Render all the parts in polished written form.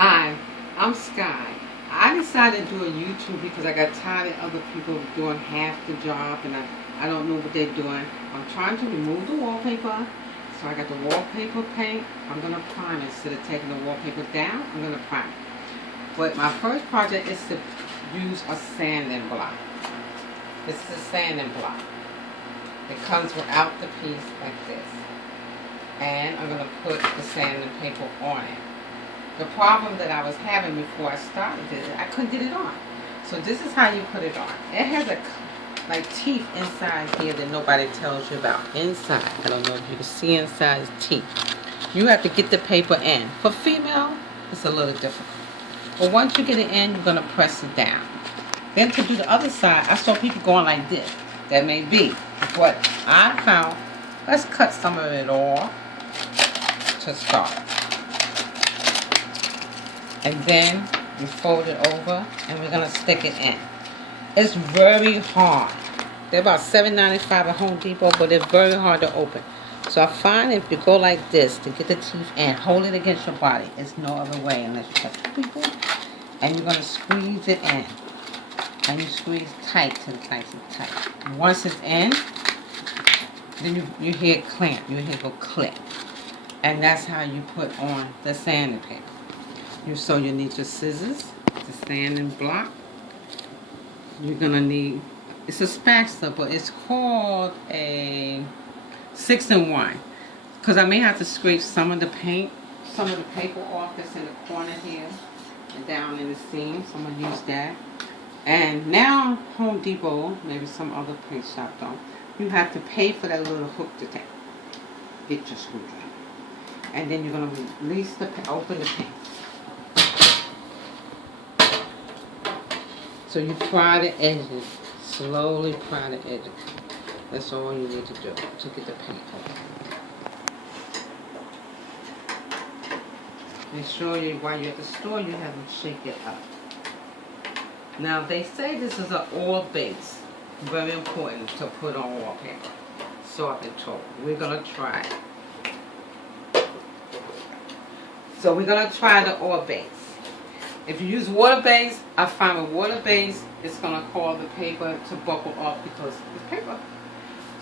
Hi, I'm Sky. I decided to do a YouTube because I got tired of other people doing half the job and I don't know what they're doing. I'm trying to remove the wallpaper. So I got the wallpaper paint. I'm going to prime it. Instead of taking the wallpaper down, I'm going to prime it. But my first project is to use a sanding block. This is a sanding block. It comes without the piece like this. And I'm going to put the sanding paper on it. The problem that I was having before I started this, I couldn't get it on. So this is how you put it on. It has like teeth inside here that nobody tells you about. Inside, I don't know if you can see inside his teeth. You have to get the paper in. For female, it's a little difficult. But once you get it in, you're going to press it down. Then to do the other side, I saw people going like this. That may be. But I found, let's cut some of it off to start. And then we fold it over and we're going to stick it in. It's very hard. They're about $7.95 at Home Depot, but they're very hard to open. So I find if you go like this to get the teeth in, hold it against your body. There's no other way unless you touch people. And you're going to squeeze it in. And you squeeze tight till it's nice and tight. Once it's in, then you hear it clamp. You hear it go click. And that's how you put on the sanding paper. So you need your scissors, the sanding block. You're going to need, it's a spatula, but it's called a 6-in-1. Because I may have to scrape some of the paint, some of the paper off that's in the corner here and down in the seam. So I'm going to use that. And now Home Depot, maybe some other paint shop don't, you have to pay for that little hook to take. Get your screwdriver. And then you're going to release the open the paint. So you pry the edges, slowly pry the edges. That's all you need to do to get the paint open. Make sure while you're at the store, you have them shake it up. Now they say this is an oil base. Very important to put on wallpaper. So I've been told. We're going to try it. So we're going to try the oil base. If you use water base, I find with water base, it's going to cause the paper to buckle off because it's paper.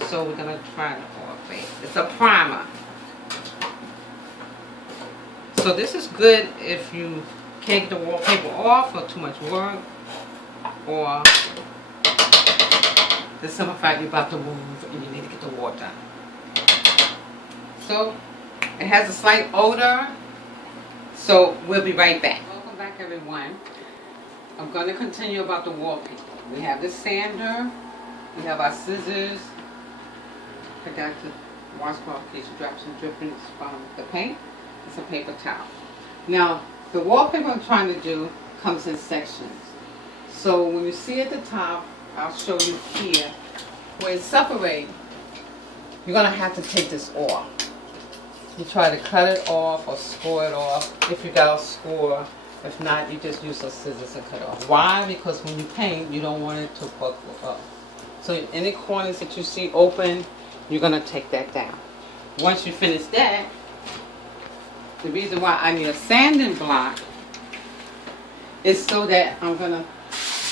So we're going to try the oil base. It's a primer. So this is good if you can't get the wallpaper off or too much work, or the simple fact you're about to move and you need to get the water. So it has a slight odor. So we'll be right back. Welcome back, everyone. I'm going to continue about the wallpaper. We have the sander. We have our scissors. I got the washcloth in case you drop some drippings from the paint. It's a paper towel. Now, the wallpaper I'm trying to do comes in sections. So when you see at the top, I'll show you here, where it's separated, you're going to have to take this off. You try to cut it off or score it off if you got a score. If not, you just use the scissors and cut it off. Why? Because when you paint, you don't want it to buckle up. So any corners that you see open, you're going to take that down. Once you finish that, the reason why I need a sanding block is so that I'm going to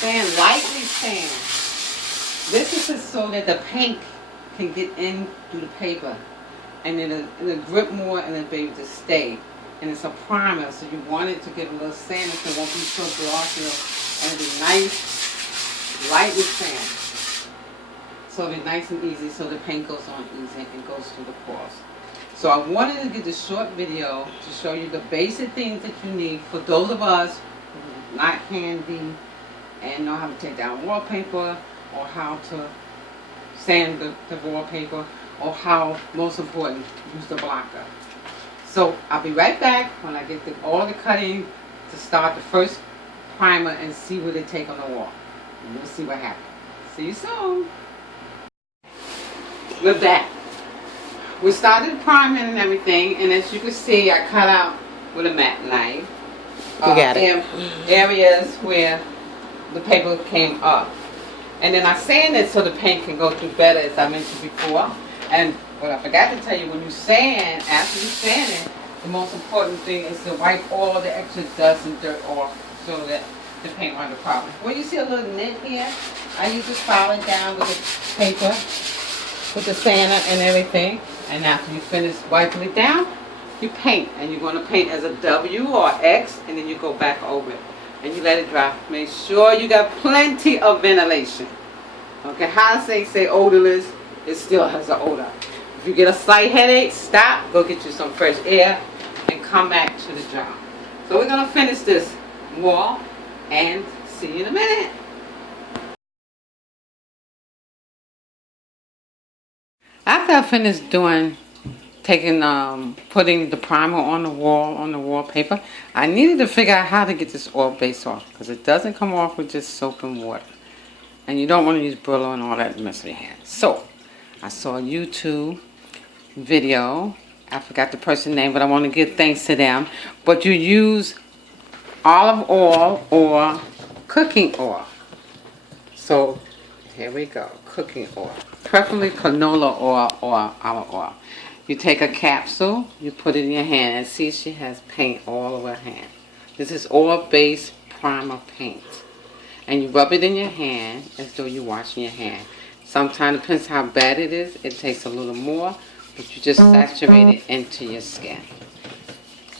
lightly sand. This is just so that the paint can get in through the paper. And then it'll grip more and it'll be able to stay. And it's a primer, so you want it to get a little sand so it won't be so glossy. And it'll be nice, lightly sand. So it'll be nice and easy so the paint goes on easy and goes through the pores. So I wanted to get this short video to show you the basic things that you need for those of us who are not handy and know how to take down wallpaper or how to sand the wallpaper, or how, most important, use the blocker. So I'll be right back when I get all the cutting to start the first primer and see what they take on the wall. And we'll see what happens. See you soon. We're back. We started priming and everything, and as you can see, I cut out with a mat knife. You got it. Areas where the paper came up. And then I sand it so the paint can go through better, as I mentioned before. And what I forgot to tell you, when you sand, after you sand it, the most important thing is to wipe all the extra dust and dirt off so that the paint won't have a problem. When you see a little nit here, I usually file it down with the paper, with the sander and everything. And after you finish wiping it down, you paint. And you're going to paint as a W or X, and then you go back over it. And you let it dry. Make sure you got plenty of ventilation. Okay, how say odorless, it still has an odor. If you get a slight headache, stop, go get you some fresh air, and come back to the job. So we're going to finish this wall, and see you in a minute. After I finished putting the primer on the wallpaper, I needed to figure out how to get this oil base off, because it doesn't come off with just soap and water. And you don't want to use Brillo and all that mess we had. So, I saw a YouTube video. I forgot the person's name, but I want to give thanks to them. But you use olive oil or cooking oil. So, here we go. Cooking oil. Preferably canola oil or olive oil. You take a capsule, you put it in your hand, and see she has paint all over her hand. This is oil-based primer paint. And you rub it in your hand as though you're washing your hand. Sometimes, depends how bad it is, it takes a little more, but you just saturate it into your skin.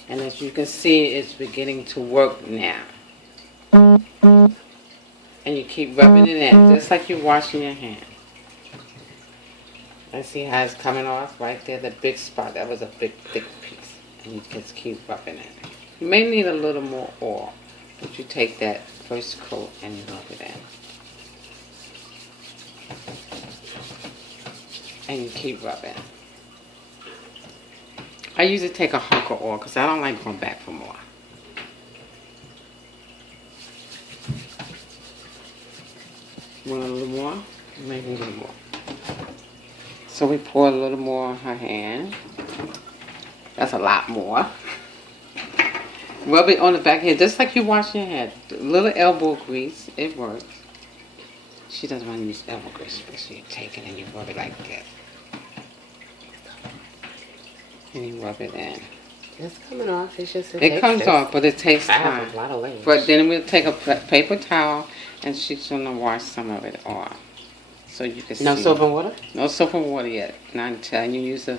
And as you can see, it's beginning to work now. And you keep rubbing it in, just like you're washing your hand. And see how it's coming off right there, the big spot. That was a big, thick piece. And you just keep rubbing it. You may need a little more oil, but you take that first coat and you rub it in. And you keep rubbing. I usually take a hunk of oil because I don't like going back for more. Want a little more? Maybe a little more. So we pour a little more on her hand. That's a lot more. Rub it on the back here, just like you wash your head. A little elbow grease, it works. She doesn't want to use elbow grease, so you take it and you rub it like that. And you rub it in. It's coming off. It's just it comes off, but it takes time. I have a lot of layers. But then we'll take a paper towel and she's gonna wash some of it off. So you can see. No soap and water? No soap and water yet. Not until you use a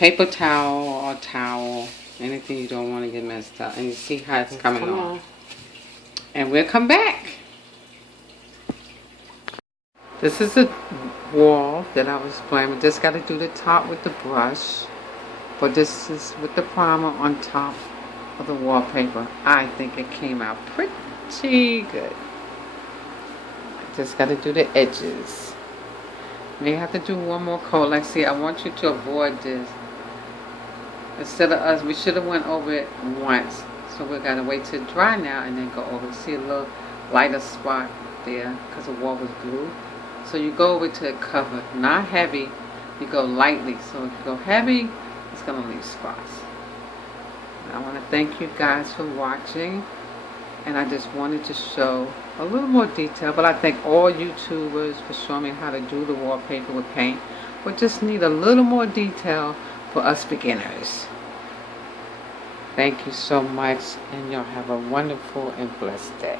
paper towel or towel, anything you don't want to get messed up. And you see how it's coming off. And we'll come back. This is the wall that I was playing with. Just got to do the top with the brush. But this is with the primer on top of the wallpaper. I think it came out pretty good. Just got to do the edges. May have to do one more coat. Like, see, I want you to avoid this. Instead of us, we should have went over it once. So we're going to wait till dry now and then go over. See a little lighter spot there because the wall was blue. So you go over to the cover. Not heavy. You go lightly. So if you go heavy, it's going to leave spots. I want to thank you guys for watching. And I just wanted to show a little more detail, but I thank all YouTubers for showing me how to do the wallpaper with paint. We just need a little more detail for us beginners. Thank you so much, and y'all have a wonderful and blessed day.